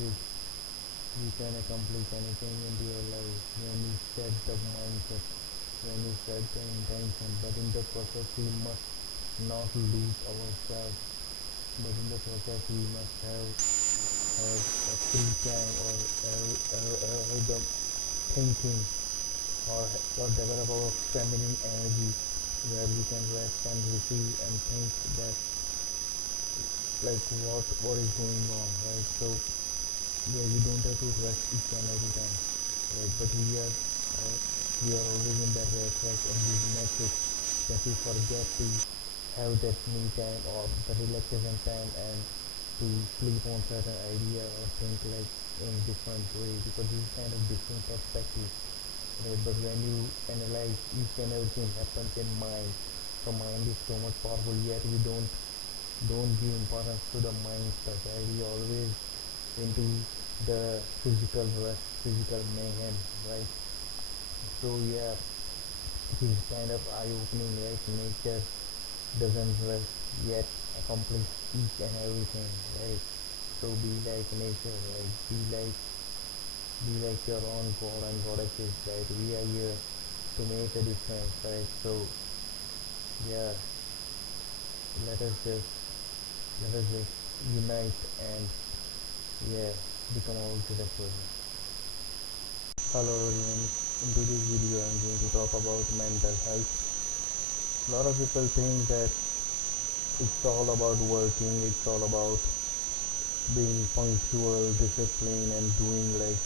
is you can accomplish anything in your life when you set the mindset, when you set the intention. But in the process, we must not lose ourselves. But in the process, we must have a free time or have the thinking or develop our feminine energy where we can rest and receive and think that like what is going on, right? So yeah, you don't have to rush each and every time, right? But we are always in that red track and we matrix that we forget to have that me time or the relaxation time and to sleep on certain idea or think like in different way because this is kind of different perspective, right? But when you analyze each and everything happens in mind, so mind is so much powerful yet we don't give importance to the mind stuff, right? We always into the physical rush, physical mayhem, right? So yeah, it is kind of eye-opening, right? Nature doesn't rush yet accomplish each and everything, right? So be like nature, right? Be like your own god and goddesses, right? We are here to make a difference, right? So yeah, let us just let us just unite and yeah, become all beautiful. Hello everyone. In today's video, I'm going to talk about mental health. A lot of people think that it's all about working, it's all about being punctual, disciplined, and doing like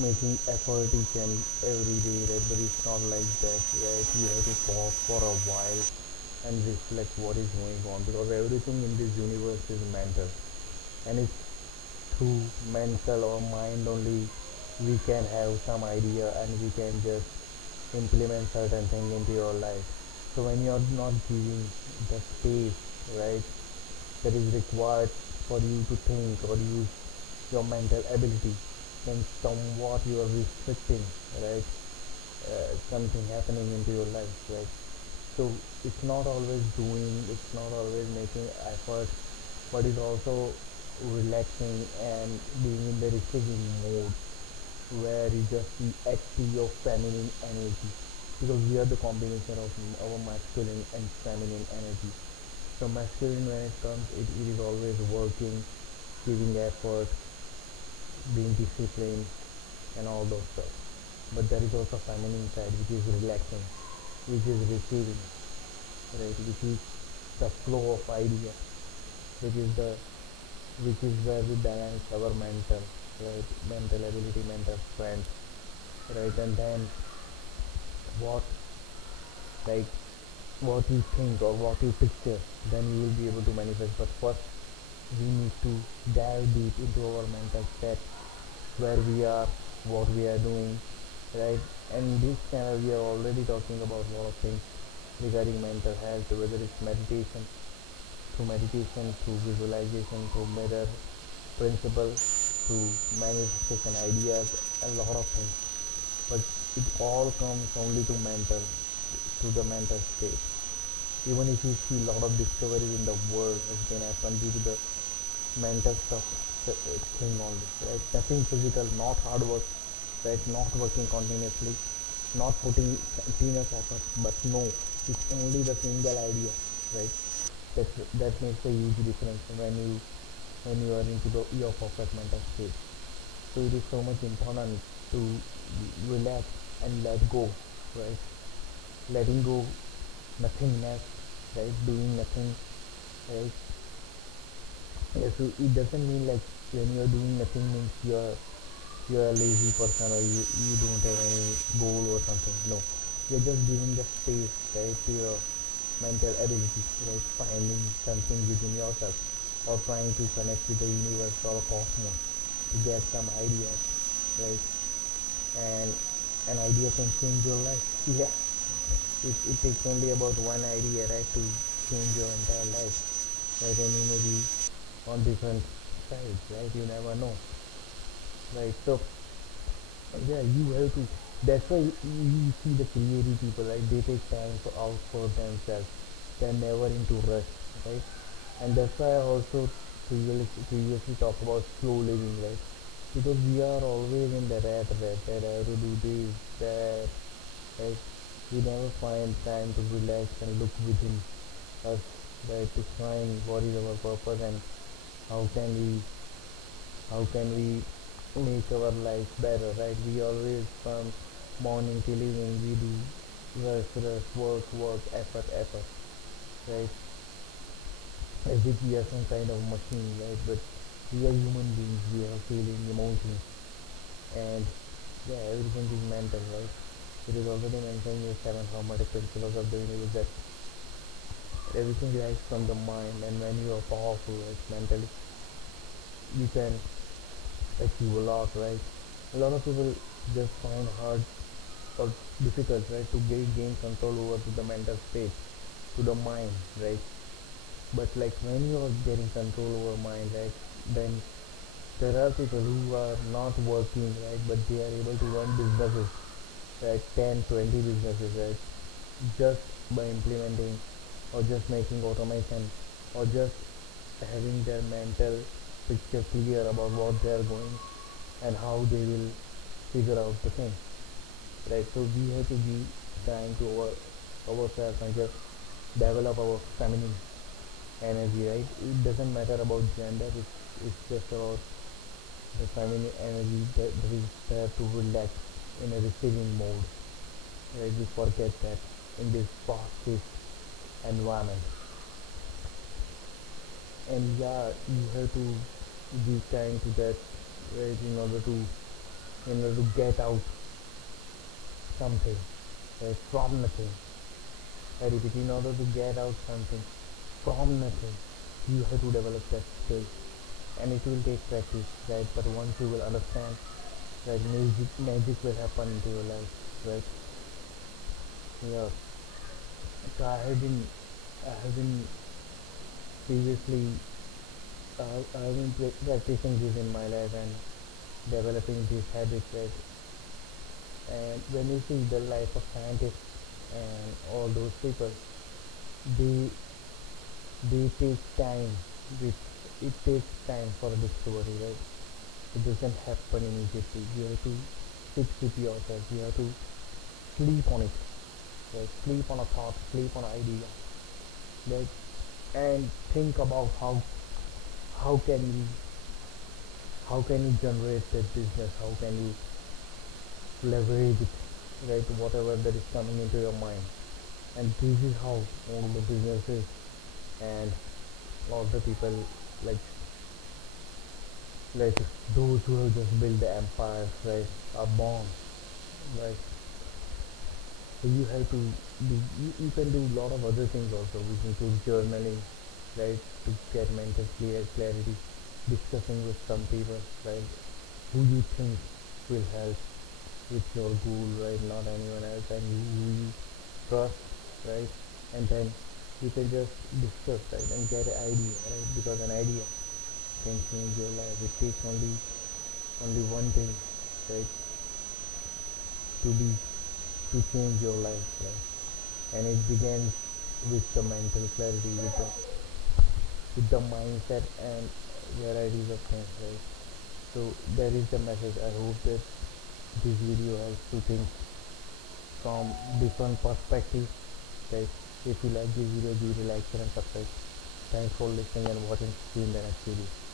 making effort each and every day, right? But it's not like that, right? You have to pause for a while and reflect what is going on because everything in this universe is mental, and it's through mental or mind only we can have some idea and we can just implement certain thing into your life. So when you're not giving the space, right, that is required for you to think or use your mental ability, then somewhat you are restricting, right, something happening into your life, right? So it's not always doing, it's not always making effort, but it's also relaxing and being in the receiving mode where you just active your feminine energy because we are the combination of our masculine and feminine energy. So masculine when it comes, it is always working, giving effort, being disciplined, and all those stuff. But there is also feminine side which is relaxing, which is receiving, right? Which is the flow of idea, which is the which is where we balance our mental, right? Mental ability, mental strength, right? And then what like what you think or what you picture, then you will be able to manifest. But first we need to dive deep into our mental state where we are, what we are doing, right? And in this channel we are already talking about a lot of things regarding mental health, whether it's meditation, through visualization, through mirror principle, through manifestation ideas, a lot of things. But it all comes only to the mental state. Even if you see a lot of discoveries in the world has been happened due to the mental stuff thing only, right? Nothing physical, not hard work, right? Not working continuously, not putting continuous effort, but no, it's only the single idea, right? That makes a huge difference when you are into your perfect mental state. So it is so much important to relax and let go, right? Letting go nothingness, right? Doing nothing, right? Yeah, so it doesn't mean like when you are doing nothing means you're a lazy person or you don't have any goal or something. No, you're just giving the space, right, to your mental ability, right? Finding something within yourself or trying to connect with the universe or cosmos to get some ideas, right? And an idea can change your life. Yeah, it takes only about one idea, right, to change your entire life, right? And you may be on different sides, right? You never know, right? So yeah, you have to. That's why you see the creative people, right? They take time out for themselves. They're never into rush, right? And that's why I also previously talk about slow living, right? Because we are always in the rat, right? I have to do this, that, right? We never find time to relax and look within us, right? To find what is our purpose and how can we how can we make our life better, right? We always from morning till evening we do rush, work, effort, right? As if we are some kind of machine, right? But we are human beings, we have feeling, emotions, and yeah, everything is mental, right? It is already mentioned in the seven harmonic principles of the universe that everything lies from the mind, and when you are powerful, right, mentally, you can achieve a lot, right? A lot of people just find hard or difficult, right, to gain control over to the mental state, to the mind, right? But like when you are getting control over mind, right, then there are people who are not working, right, but they are able to run businesses, right, 10, 20 businesses, right, just by implementing or just making automation or just having their mental picture clear about what they are going and how they will figure out the thing, right? So we have to be trying to ourselves and just develop our feminine energy, right? It doesn't matter about gender, it's just about the feminine energy that is there to relax in a receiving mode, right? We forget that in this fast-paced environment, and yeah, you have to give time to that, right? In order to get out something, right, from nothing. I repeat, in order to get out something from nothing, you have to develop that skill, and it will take practice, right? But once you will understand, right, magic will happen into your life, right? Yeah. So I have been previously, I have been practicing this in my life and developing this habit, right? And when you see the life of scientists and all those people, they they take time with it takes time for a discovery, right? It doesn't happen immediately. You have to sit with yourself, you have to sleep on it, right? Sleep on a thought, sleep on an idea, right? And think about how can you how can you generate that business, how can you leverage it, right? Whatever that is coming into your mind, and this is how all the businesses and all the people, like like those who have just built the empires, right, are born, right? So you have to you can do a lot of other things also, which includes journaling, right, to get mental clarity, discussing with some people, right, who you think will help with your goal, right, not anyone else, and who you trust, right, and then you can just discuss, right, and get an idea, right, because an idea can change your life. It takes only one thing, right, to be to change your life, right, and it begins with the mental clarity, with the mindset and varieties of things, right. So that is the message. I hope that this video helps to think from different perspectives, right. If you like this video, give it a like, share and subscribe. Thanks for listening and watching. See you in the next video.